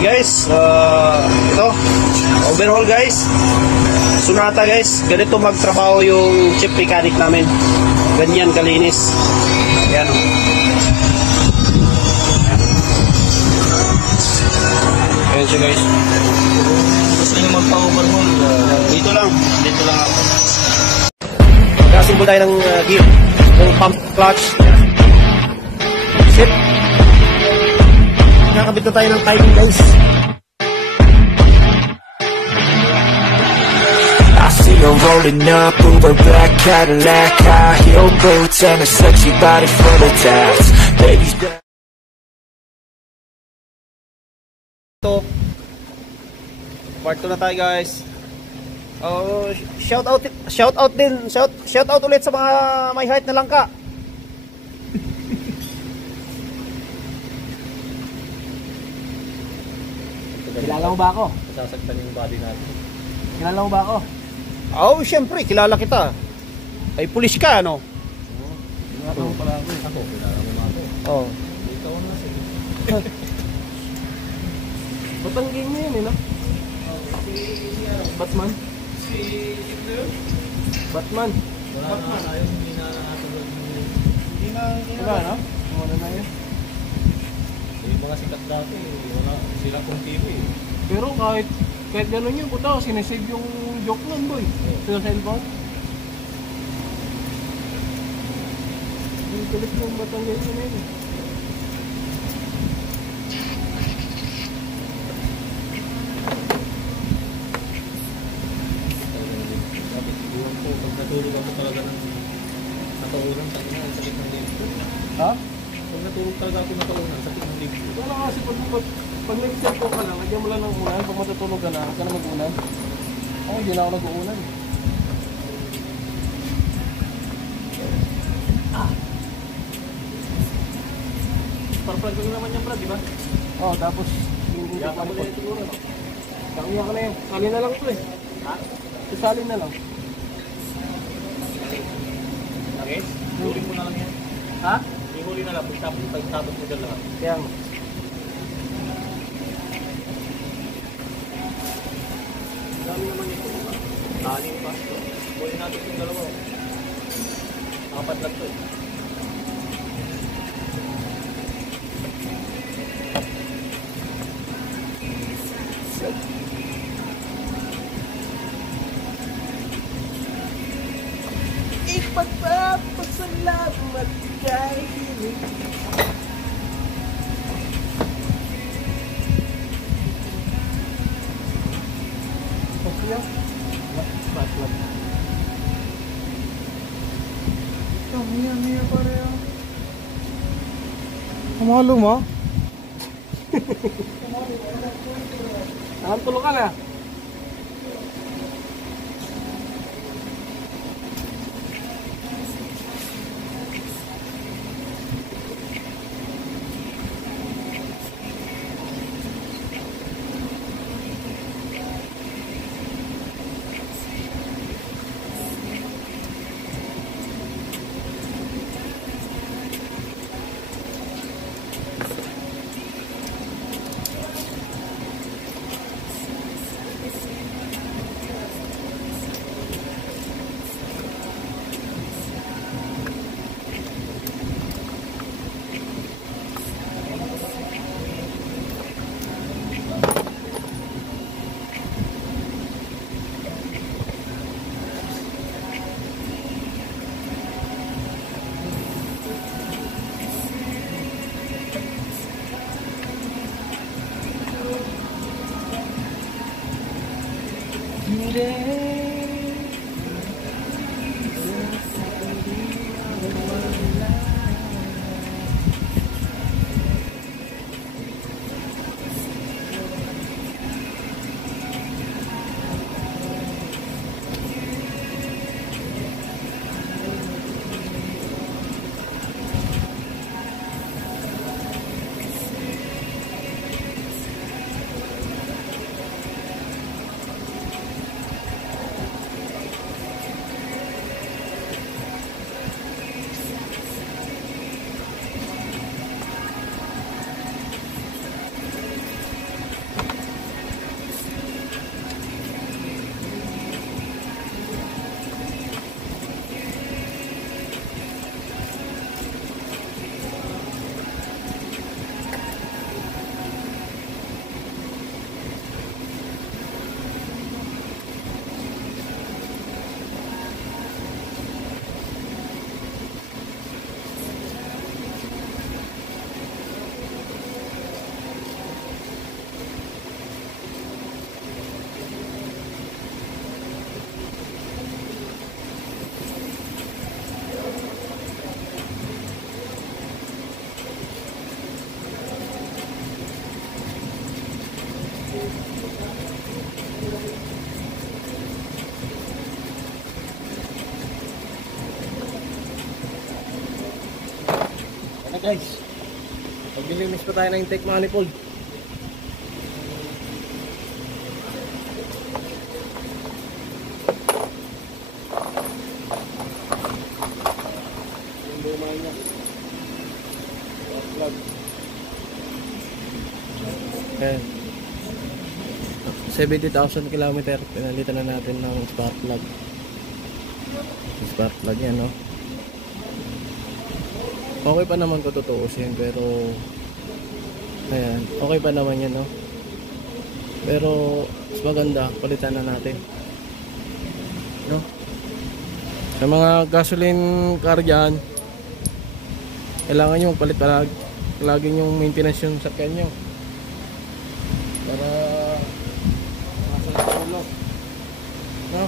guys, ito, overhaul guys. Sonata guys, ganito magtrabaho yung chip mechanic namin. Ganyan kalinis. Ayan o. Ayan siya guys. Gusto nyo magpa-overhaul, dito lang ako. Magkasimbol tayo ng gear. Yung pump clutch. Sit. Nakakabit na tayo ng timing guys. I see her rolling up, Uber black Cadillac, high heel boots and a sexy body full of tats. Baby's back. Ito, part 2 na tayo guys. Shout out ulit sa mga may height na langka. Kilala mo ba ako? Sasaktan yung body natin. Kilala mo ba ako? Oh, syempre, kilala kita. Ay, pulis ka, ano? Kilala mo pala ako. Ako, kilala mo na ako. Oh. Ikaw na siya. Batanggin niya yun, eh, no? Batman? Batman? Wala na, ayaw hindi na natulog. Wala na? Wala na yun. Yung mga sikat dati, wala sila kung TV. Pero kahit gano'n yun, puta, sinesave yung joke nun, boy. Sa cellphone. Yung tulis yung batanggin yun na yun. Pag natulog ako talaga ng nataulan, ang sakit ng libo. Ha? Pag natulog talaga ako nataulan, ang sakit ng libo. Wala kasi pag nag-cellphone ka lang, nagyan mo lang ng ulan. Pag matutulog ka na, ka na mag-ulan. Ako, hindi na ako nag-uulan. Parang ko naman yan, Brad, di ba? Oo, tapos hindi Kaya ka ka na siguro. Kaya ka na yun. Sali na lang ito eh. Ha? Sali na lang. Okay? Huli mo na lang yan. Ha? Ihuli na lang, pagtapos mo dyan lahat. Kaya nga. Dami naman ito. Anin pa. Huli natin yung dalawa. 4 lang ito eh. Ipagpapasalamat kahit hindi. Okay lang. Ba't lang. Miya pareho. Kumalo mo? Nakantulog ka na. guys. Maglilinis pa tayo ng intake manifold. Yung luma niya. Plug. Ayan. 70,000 kilometer. Pinalitan na natin ng spark plug. Spark plug yan, no? Okay pa naman ko tutuusin, pero ayan, okay pa naman yan, no? Pero mas maganda, palitan na natin, no? Sa mga gasoline car dyan, kailangan nyo magpalit palagi yung maintenance yung sakyan nyo para nasa ulo, no?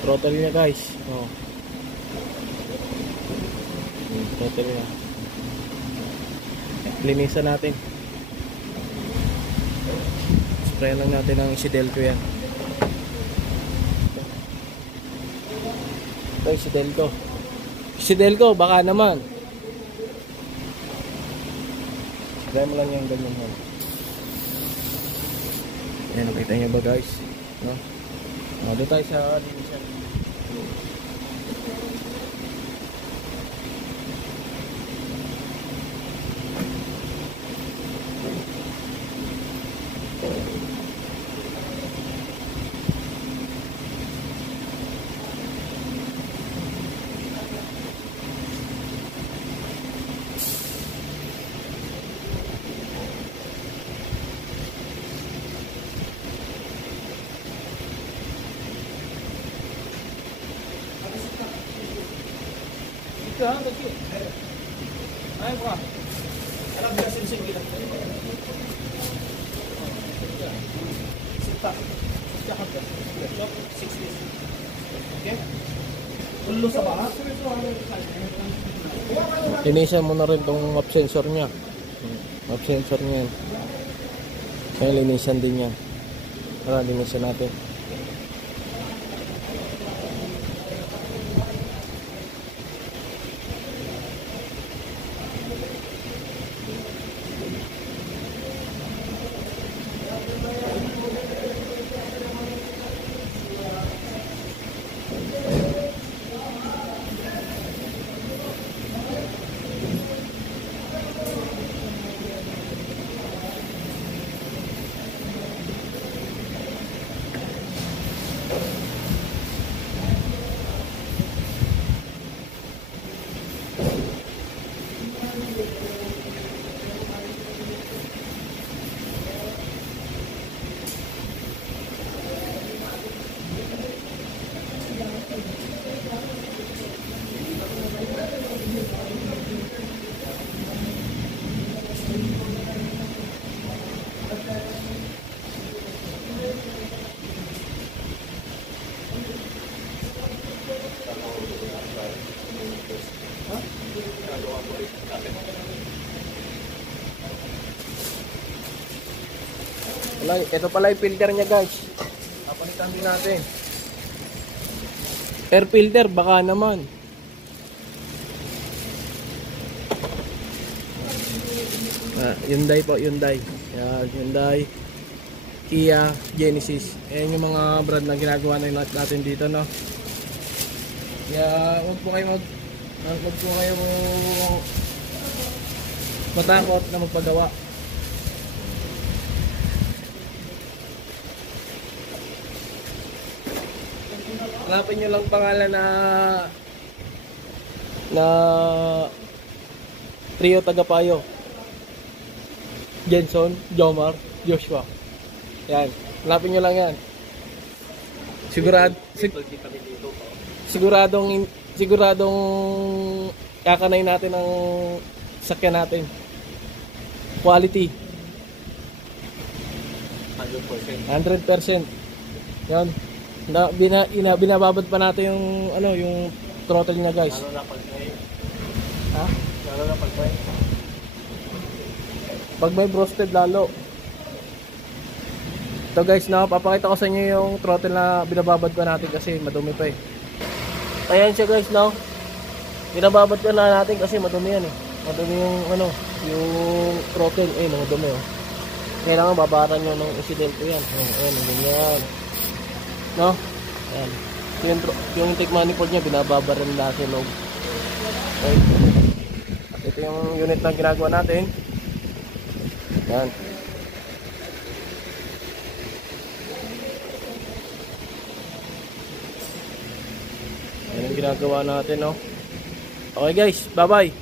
Throttle niya, guys. Oh. Throttle niya. Linisan natin. Spray lang natin ng Isidelco yan. Ito Isidelco. Isidelco, baka naman. Spray mo lang yung ganyan. Ayan, nakita niyo ba, guys? No? Doon tayo sa linisan. Ayan po ka. Alam nila sinising kita. Sita. Sita ka ka. Shop, 6 days. Okay? Tulo sa baha. Linisan mo na rin tong map sensor niya. Map sensor niya yan. Kaya linisan din yan. Tara, linisan natin. Ito pala yung filter niya, guys. Napalitan din natin. Air filter, baka naman. Hyundai po, Hyundai. Yan, Hyundai, Kia, Genesis. Ayan yung mga brand na ginagawa na natin dito, no? Kaya huwag po kayo matakot na magpagawa. Hanapin nyo lang pangalan na Trio Tagapayo. Jenson, Jomar, Joshua. Yan. Hanapin nyo lang yan. Siguradong kakanay natin ang sakyan natin. Quality. 100%. Yan. Binababad pa natin yung yung throttle niya, guys. Ha? Pag may brosted lalo. Ito guys, papakita ko sa inyo yung throttle na binababad pa natin kasi madumi pa eh. Ayan siya guys, binababad pa na natin kasi madumi yan eh. Madumi yung yung throttle, madumi oh. Kailangan babaran nyo ng insidente yan. Ayan, ganyan. No? Ayan. Yung intake manifold niya, binababaran natin loob. Okay. At ito yung unit na ginagawa natin. Yan. Yan ang ginagawa natin, no? Okay guys, bye-bye.